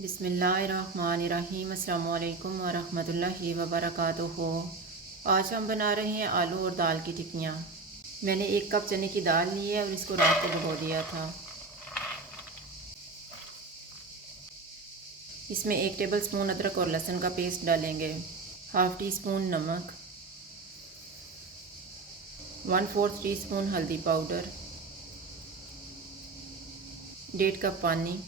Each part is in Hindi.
बिस्मिल्लाहिर्रहमानिर्रहीम। अस्सलामु अलैकुम वरहमतुल्लाहि वबरकातुहू। आज हम बना रहे हैं आलू और दाल की टिक्कियाँ। मैंने 1 कप चने की दाल ली है और इसको रात को भिगो दिया था। इसमें 1 टेबल स्पून अदरक और लहसुन का पेस्ट डालेंगे, हाफ़ टी स्पून नमक, 1/4 टीस्पून हल्दी पाउडर, 1.5 कप पानी,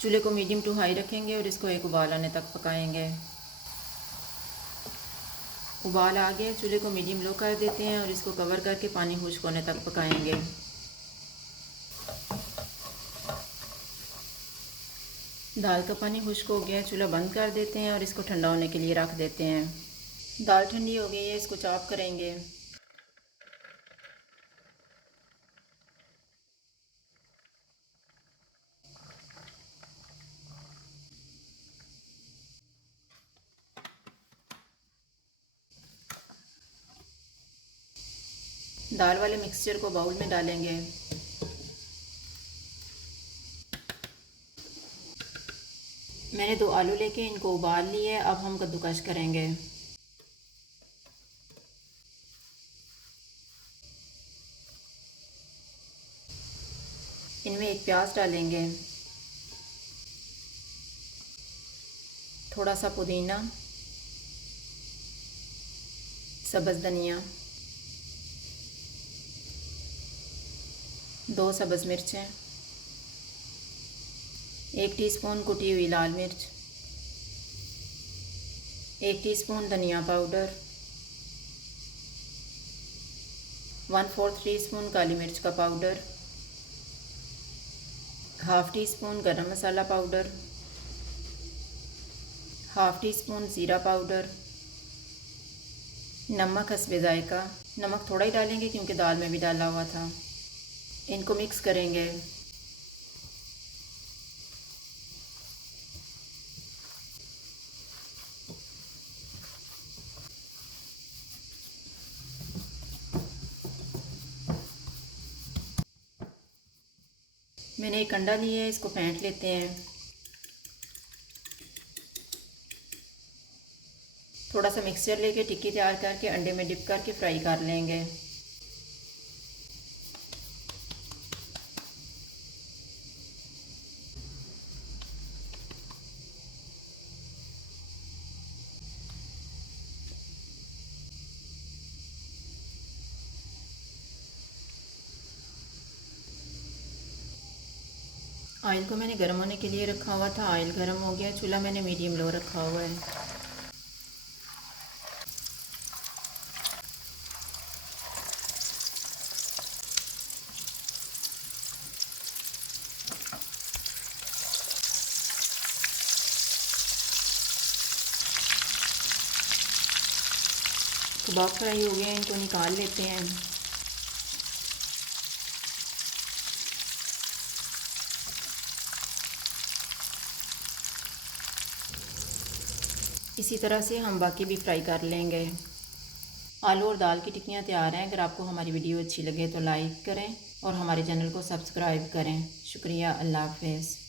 चूल्हे को मीडियम टू हाई रखेंगे और इसको एक उबाल आने तक पकाएंगे। उबाल आ गया, चूल्हे को मीडियम लो कर देते हैं और इसको कवर करके पानी खुश्क होने तक पकाएंगे। दाल का पानी खुश्क हो गया, चूल्हा बंद कर देते हैं और इसको ठंडा होने के लिए रख देते हैं। दाल ठंडी हो गई है, इसको चॉप करेंगे। दाल वाले मिक्सचर को बाउल में डालेंगे। मैंने 2 आलू लेके इनको उबाल लिए, अब हम कद्दूकस करेंगे। इनमें 1 प्याज डालेंगे, थोड़ा सा पुदीना, सब्ज़ धनिया, 2 सब्ज़ मिर्चें, 1 टीस्पून कुटी हुई लाल मिर्च, 1 टीस्पून धनिया पाउडर, 1/4 टीस्पून काली मिर्च का पाउडर, हाफ़ टी स्पून गरम मसाला पाउडर, हाफ़ टी स्पून ज़ीरा पाउडर, नमक हस्बे ज़ायका। नमक थोड़ा ही डालेंगे क्योंकि दाल में भी डाला हुआ था। इनको मिक्स करेंगे। मैंने 1 अंडा लिया है, इसको फेंट लेते हैं। थोड़ा सा मिक्सचर लेके टिक्की तैयार करके अंडे में डिप करके फ्राई कर लेंगे। ऑयल को मैंने गर्म होने के लिए रखा हुआ था। ऑयल गर्म हो गया, चूल्हा मैंने मीडियम लो रखा हुआ है। कबाब फ्राई हो गए हैं, इनको निकाल लेते हैं। इसी तरह से हम बाकी भी फ्राई कर लेंगे। आलू और दाल की टिक्कियाँ तैयार हैं। अगर आपको हमारी वीडियो अच्छी लगे तो लाइक करें और हमारे चैनल को सब्सक्राइब करें। शुक्रिया। अल्लाह हाफ़िज़।